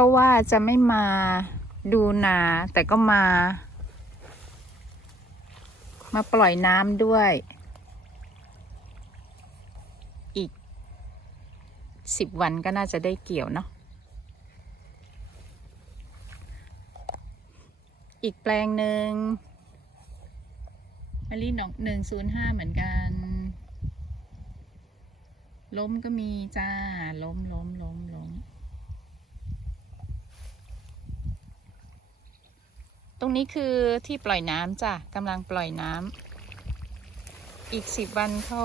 ก็ว่าจะไม่มาดูนาแต่ก็มา มาปล่อยน้ำด้วย อีกสิบวันก็น่าจะได้เกี่ยวเนาะอีกแปลงหนึ่งมะลิหนกหนึ่งศูนย์ห้าเหมือนกัน ล้มก็มีจ้า ล้มล้มล้มล้ม ตรงนี้คือที่ปล่อยน้ำจ้ะกำลังปล่อยน้ำอีกสิบวันเขา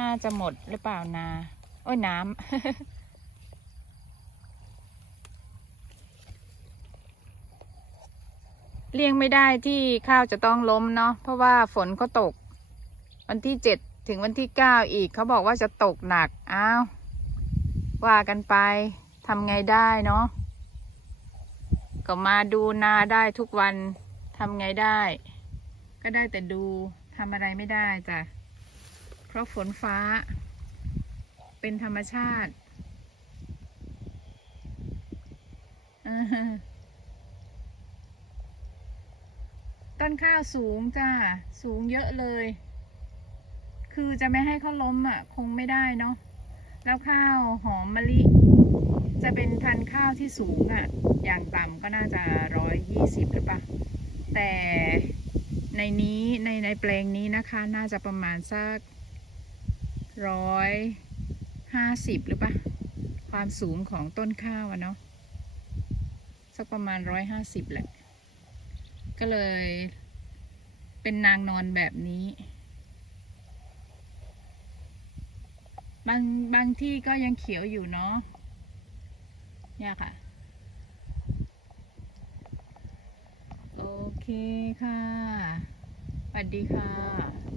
น่าจะหมดหรือเปล่านา โอ้ยน้ำเลี่ยงไม่ได้ที่ข้าวจะต้องล้มเนาะเพราะว่าฝนก็ตก วันที่เจ็ดถึงวันที่เก้าอีกเขาบอกว่าจะตกหนัก อ้าว ว่ากันไปทำไงได้เนาะ ก็มาดูนาได้ทุกวันทำไงได้ ก็ได้แต่ดูทำอะไรไม่ได้จ้ะเพราะฝนฟ้า เป็นธรรมชาติต้นข้าวสูงจ้าสูงเยอะเลย คือจะไม่ให้เขาล้มอะ คงไม่ได้เนาะ แล้วข้าวหอมมะลิ จะเป็นพันธุ์ข้าวที่สูงอะ อย่างต่ำก็น่าจะร้อยยี่สิบหรือเปล่า แต่ในนี้ในในแปลงนี้นะคะ น่าจะประมาณสักร้อยห้าสิบหรือเปล่า ความสูงของต้นข้าวอะเนาะ สักประมาณร้อยห้าสิบแหละ ก็เลยเป็นนางนอนแบบนี้ บางบางที่ก็ยังเขียวอยู่เนาะเนี่ยค่ะ โอเคค่ะสวัสดีค่ะ